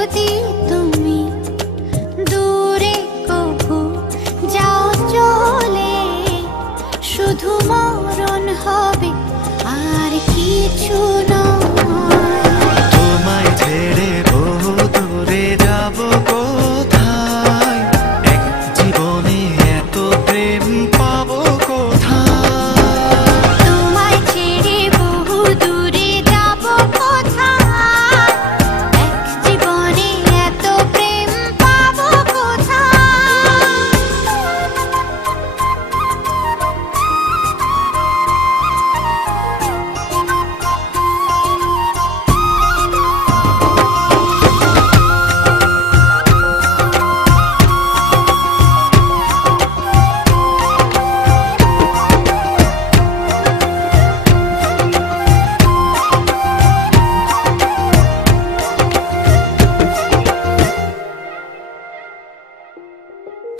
যদি তুমি দূরে কভু যাও চলে, শুধু মরণ হবে আর কিছু নয়। তোমায় ছেড়ে বহু দূরে যাব কোথায়, এক জীবনে এত প্রেম পাবো কোথায়। তোমায় ছেড়ে বহু দূরে যাব কোথায়, এক জীবনে এত প্রেম পাবো কোথায়।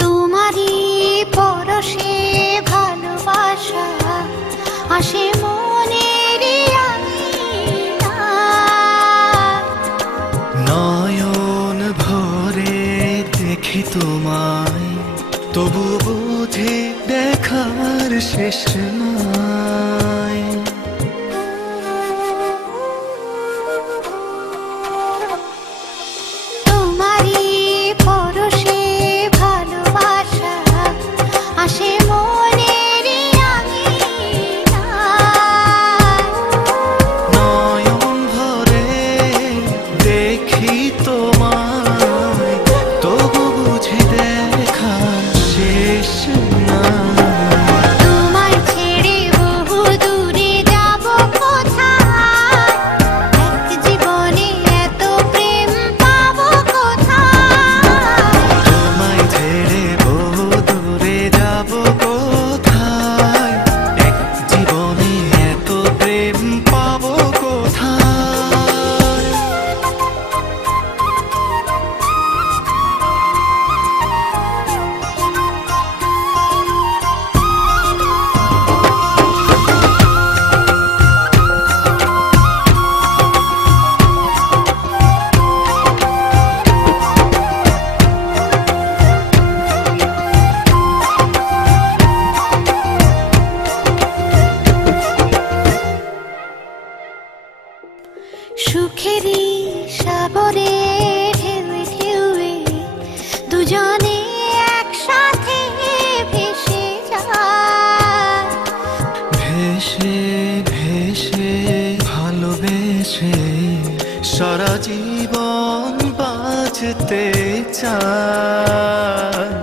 তোমারই পরশে ভালোবাসা আসে মনের আঙিনায়। নয়ন ভরে দেখি তোমায়, তবু বুঝে দেখার শেষ নাই। তোমারই পরশে ভালোবাসা আসে মনের আঙিনায়। নয়ন ভরে দেখি তোমায়, তবু বুঝি দেখার শেষ নাই। তোমায় ছেড়ে বহু দূরে যাব কোথায়, এক জীবনে এত প্রেম পাবো কোথায়। তোমায় ছেড়ে বহু দূরে যাব কোথায়, এক জীবনে এত প্রেম পাবো কোথায়। সুখেরই সাগরে ঢেউয়ে ঢেউয়ে দুজনে একসাথে ভেসে যায়। ভেসে ভেসে ভালোবেসে সারা জীবন বাঁচতে চায়।